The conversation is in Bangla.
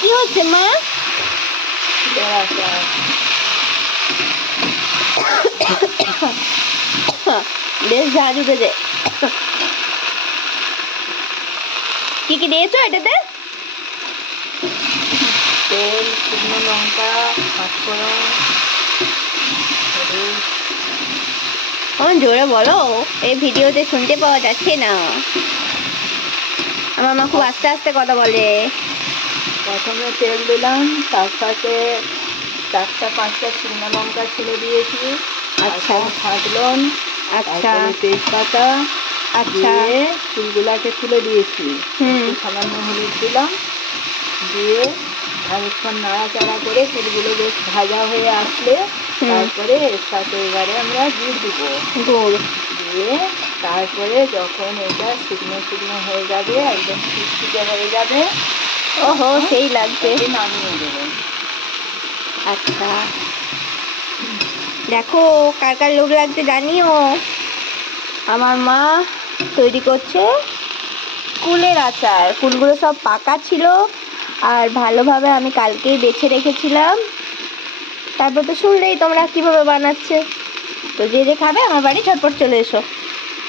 কি হচ্ছে মা? বেশ ঝাঁজ উঠেছে। কি কি দিয়েছো এটাতে? তেল, শুকনো লঙ্কা, পাঁচফোড়ন। জোরে বলো, এই ভিডিওতে শুনতে পাওয়া যাচ্ছে না। আমার মা খুব আস্তে আস্তে কথা বলে। প্রথমে তেল দিলাম, তার সাথে 4-5টা শুকনো লঙ্কা ছেড়ে দিয়েছি। আচ্ছা ফাঁকলন, আচ্ছা তারপরে তেজপাতা আচ্ছা। দিয়ে ফুলগুলাকে তুলে দিয়েছি। হুম। সামান্য হলুদ দিলাম, দিয়ে খানিকক্ষণ নাড়াচাড়া করে ফুলগুলো বেশ ভাজা হয়ে আসলে তারপরে এর সাথে এবারে আমরা গুড় দেবো। গুড় দিয়ে তারপরে যখন এটা শুকনো শুকনো হয়ে যাবে, একদম ফুটফুটে হয়ে যাবে, ওহো সেই লাগছে। নামিয়ে দেবো। আচ্ছা দেখো কার কার লোভ লাগছে জানিও। আমার মা তৈরি করছে কুলের আচার। কুলগুলো সব পাকা ছিল আর ভালোভাবে আমি কালকেই বেছে রেখেছিলাম। তারপর তো শুনলেই তোমরা কিভাবে বানাচ্ছে। তো যে যে খাবে আমার বাড়ি ঝটপট চলে এসো।